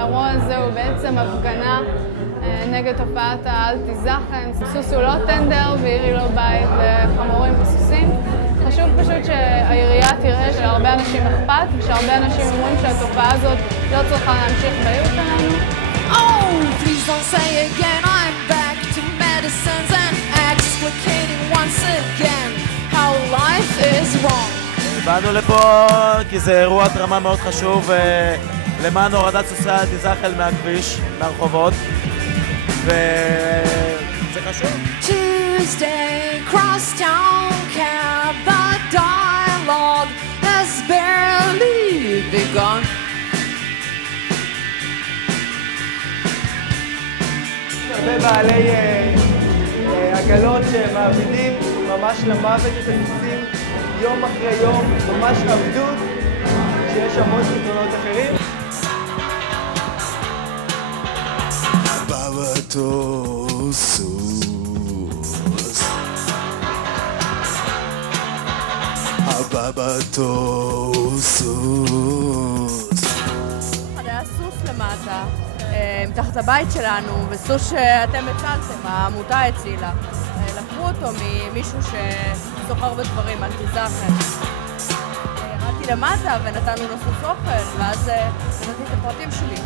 האירוע הזה הוא בעצם הפגנה נגד תופעת האל-תיזכן. סוס הוא לא טנדר ועירי לא בית לחמורים וסוסים. חשוב פשוט שהעירייה תראה שלהרבה אנשים אכפת, ושהרבה אנשים אומרים שהתופעה הזאת לא צריכה להמשיך בעיר שלנו. Oh, please don't say again, I'm back to medicines and explicating once again how life is wrong. באנו לפה כי זה אירוע תרמה מאוד חשוב למען הורדת סוסי האל-תיזכן מהכביש, מהרחובות, וזה חשוב. Tuesday, crosstown cab, the dialogue has barely begun. הרבה בעלי עגלות שמעבידים ממש למוות את הסוסים יום אחרי יום, ממש עבדות, שיש המון פתרונות אחרים. הבא בתור סוס. היה סוס למטה, מתחת לבית שלנו, וסוס שאתם הצלתם, העמותה הצילה. לקחו אותו ממישהו שסוחר בדברים, אל-תיזכן. ירדתי למטה ונתנו לסוס אוכל, ואז נתתי את הפרטים שלי.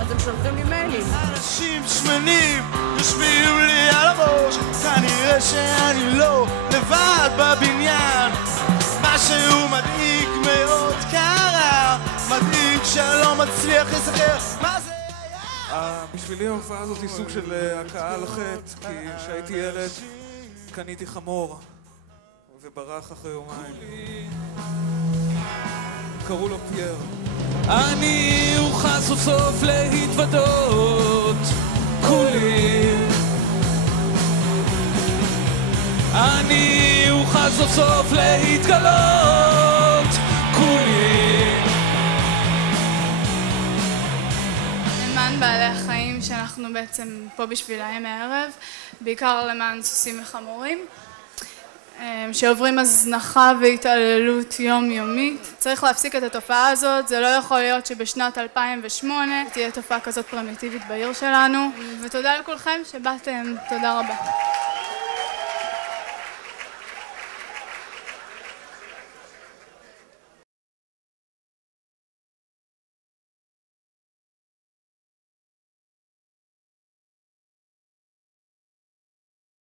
אז הם שולחים לי מיילים. אנשים שמנים יושבים לי על הראש, כנראה שאני לא לבד בבניין. משהו מדאיג מאוד קרה, מדאיג שלא מצליח לסחר. מה זה היה? בשבילי ההופעה הזאת היא סוג של הכאה על החטא, כי כשהייתי ילד קניתי חמור וברח אחרי יומיים. קראו לו פייר. אני אוכל סוף סוף להתוודות כולי, אני אוכל סוף סוף להתגלות כולי. למען בעלי החיים שאנחנו בעצם פה בשבילהם הערב, בעיקר למען סוסים וחמורים שעוברים הזנחה והתעללות יומיומית. צריך להפסיק את התופעה הזאת, זה לא יכול להיות שבשנת 2008 תהיה תופעה כזאת פרימיטיבית בעיר שלנו. ותודה לכולכם שבאתם, תודה רבה.